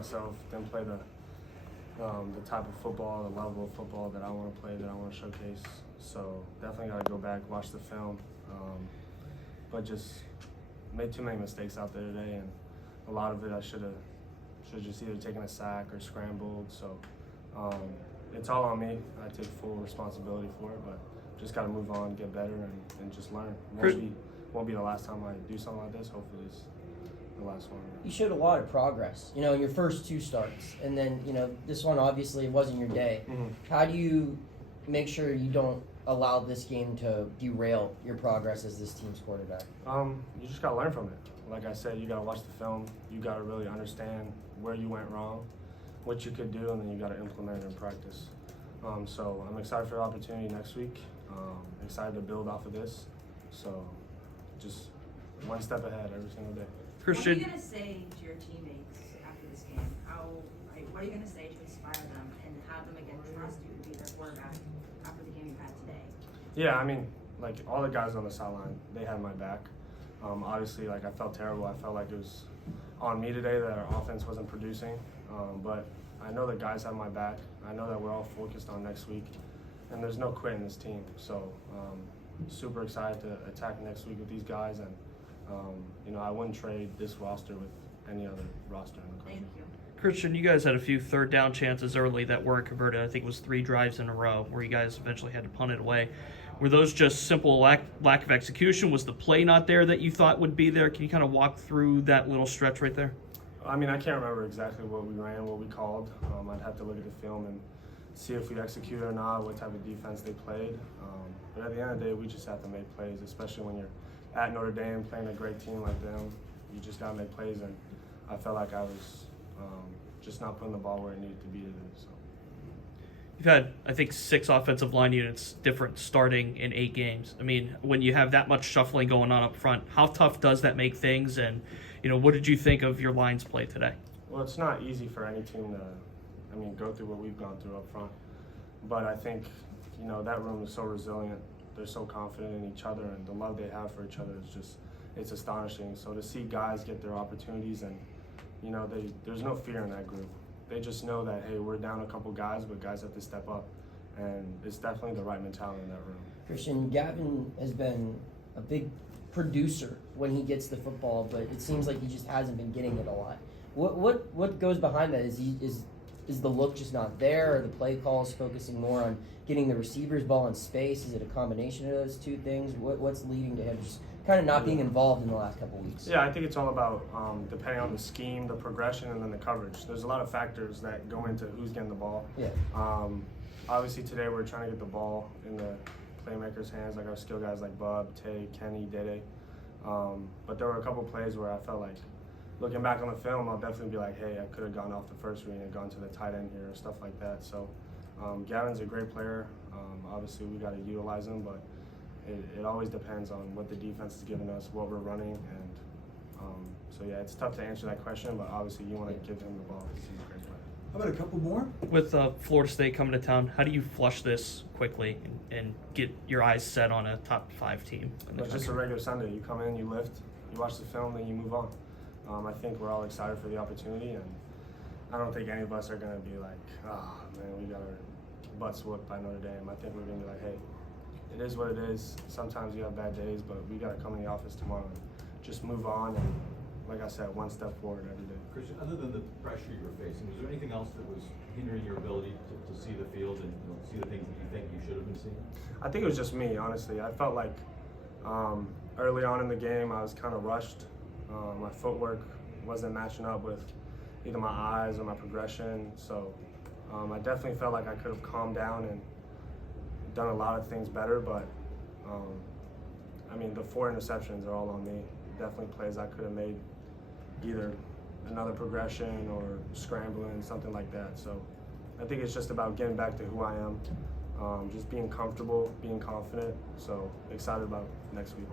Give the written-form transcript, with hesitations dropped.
myself, didn't play the type of football, the level of football that I want to play, that I want to showcase. So definitely got to go back, watch the film, but just made too many mistakes out there today, and a lot of it I should have just either taken a sack or scrambled. So it's all on me. I take full responsibility for it, but just got to move on, get better, and just learn. Won't be the last time I do something like this. Hopefully it's the last one. You showed a lot of progress, in your first two starts, and then, this one obviously it wasn't your day. Mm-hmm. How do you make sure you don't allow this game to derail your progress as this team's quarterback? You just got to learn from it. Like I said, you got to watch the film. You got to really understand where you went wrong, what you could do, and then you got to implement it in practice. So I'm excited for the opportunity next week. Excited to build off of this. So just one step ahead every single day. Christian, what are you going to say to your teammates after this game? What are you going to say to inspire them and have them again trust you to be their quarterback after the game you've had today? Yeah, I mean, like all the guys on the sideline, they had my back. Obviously, I felt terrible. I felt like it was on me today that our offense wasn't producing. But I know the guys have my back. I know that we're all focused on next week, and there's no quit in this team. So super excited to attack next week with these guys, and I wouldn't trade this roster with any other roster in the country. Thank you. Christian, you guys had a few third down chances early that weren't converted. I think it was 3 drives in a row where you guys eventually had to punt it away. Were those just simple lack of execution? Was the play not there that you thought would be there? Can you kind of walk through that little stretch right there? I mean, I can't remember exactly what we ran, what we called. I'd have to look at the film and see if we executed or not, what type of defense they played. But at the end of the day, we just have to make plays, especially when you're at Notre Dame playing a great team like them. You just got to make plays, and I felt like I was just not putting the ball where it needed to be today. So. You've had, I think, 6 offensive line units different starting in 8 games. I mean, when you have that much shuffling going on up front, how tough does that make things? And, what did you think of your line's play today? Well, it's not easy for any team to, go through what we've gone through up front. But I think, that room is so resilient. They're so confident in each other, and the love they have for each other is just, it's astonishing. So to see guys get their opportunities, and, there's no fear in that group. They just know that, hey, we're down a couple guys, but guys have to step up. And it's definitely the right mentality in that room. Christian, Gavin has been a big producer when he gets the football, but it seems like he just hasn't been getting it a lot. What goes behind that? Is the look just not there, or the play calls focusing more on getting the receivers ball in space? Is it a combination of those two things? What's leading to him just kind of not being involved in the last couple of weeks? Yeah, I think it's all about depending on the scheme, the progression, and then the coverage. There's a lot of factors that go into who's getting the ball. Yeah. Obviously today we're trying to get the ball in the playmakers' hands, like our skill guys like Bub, Tay, Kenny, Dede. But there were a couple plays where I felt like, looking back on the film, I'll definitely be like, hey, I could have gone off the first read and gone to the tight end here, or stuff like that. So Gavin's a great player. Obviously we got to utilize him, but it always depends on what the defense is giving us, what we're running, and so yeah, it's tough to answer that question, but obviously you want to give him the ball because he's a great player. How about a couple more? With Florida State coming to town, how do you flush this quickly and get your eyes set on a top 5 team? It's just a regular Sunday. You come in, you lift, you watch the film, then you move on. I think we're all excited for the opportunity, and I don't think any of us are going to be like, man, we got our butts whooped by Notre Dame. I think we're going to be like, hey, it is what it is. Sometimes you have bad days, but we got to come in the office tomorrow and just move on, and like I said, one step forward every day. Christian, other than the pressure you were facing, was there anything else that was hindering your ability to see the field and see the things that you think you should have been seeing? I think it was just me, honestly. I felt like early on in the game I was kind of rushed. My footwork wasn't matching up with either my eyes or my progression. So I definitely felt like I could have calmed down and done a lot of things better. But the 4 interceptions are all on me. Definitely plays I could have made, either another progression or scrambling, something like that. So I think it's just about getting back to who I am, just being comfortable, being confident. So excited about next week.